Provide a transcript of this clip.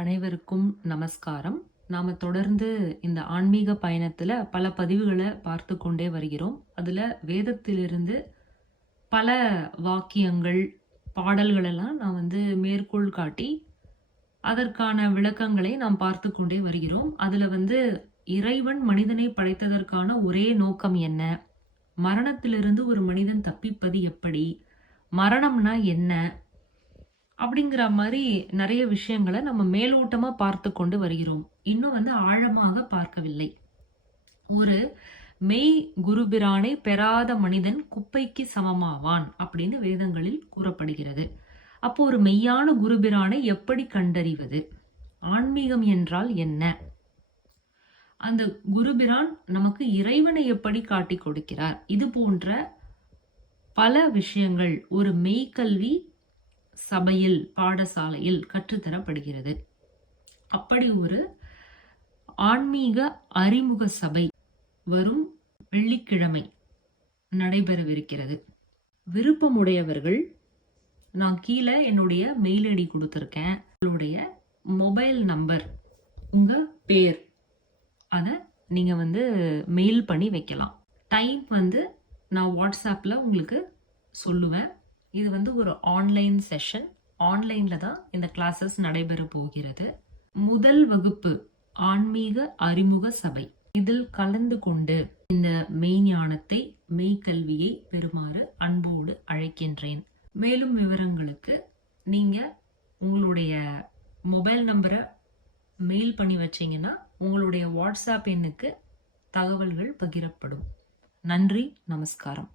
அனைவருக்கும் நமஸ்காரம். நாம தொடர்ந்து இந்த ஆன்மீக பயணத்துல பல பதிவுகளை பார்த்து கொண்டே வருகிறோம். அதுல வேதத்திலிருந்து பல வாக்கியங்கள், பாடல்கள் எல்லாம் நான் மேற்கோள் காட்டி அதற்கான விளக்கங்களை நாம் பார்த்து கொண்டே வருகிறோம். அதுல இறைவன் மனிதனை படைத்ததற்கான ஒரே நோக்கம் என்ன? மரணத்திலிருந்து ஒரு மனிதன் தப்பிப்பது எப்படி? மரணம்னா என்ன? அப்படிங்கிற மாதிரி நிறைய விஷயங்களை நம்ம மேலோட்டமா பார்த்து கொண்டு வருகிறோம். இன்னும் ஆழமாக பார்க்கவில்லை. ஒரு மெய் குருபிரானை பெறாத மனிதன் குப்பைக்கு சமமாவான் அப்படின்னு வேதங்களில் கூறப்படுகிறது. அப்போ ஒரு மெய்யான குருபிரானை எப்படி கண்டறிவது? ஆன்மீகம் என்றால் என்ன? அந்த குருபிரான் நமக்கு இறைவனை எப்படி காட்டி கொடுக்கிறார்? இது போன்ற பல விஷயங்கள் ஒரு மெய்கல்வி சபையில், பாடசாலையில் கற்றுத்தரப்படுகிறது. அப்படி ஒரு ஆன்மீக அறிமுக சபை வரும் வெள்ளிக்கிழமை நடைபெறவிருக்கிறது. விருப்பமுடையவர்கள், நான் கீழே என்னுடைய மெயில் ஐடி கொடுத்துருக்கேன். உங்களுடைய மொபைல் நம்பர், உங்க பேர், அதை நீங்க மெயில் பண்ணி வைக்கலாம். டைம் நான் வாட்ஸ்அப்ல உங்களுக்கு சொல்லுவேன். இது ஒரு ஆன்லைன் செஷன். ஆன்லைன்ல தான் இந்த கிளாஸஸ் நடைபெற போகிறது. முதல் வகுப்பு ஆன்மீக அறிமுக சபை. இதில் கலந்து கொண்டு இந்த மெய்ஞானத்தை, மெய்கல்வியை பெறுமாறு அன்போடு அழைக்கின்றேன். மேலும் விவரங்களுக்கு நீங்க உங்களுடைய மொபைல் நம்பரை மெயில் பண்ணி வச்சீங்கன்னா உங்களுடைய வாட்ஸ்அப் எண்ணுக்கு தகவல்கள் பகிரப்படும். நன்றி, நமஸ்காரம்.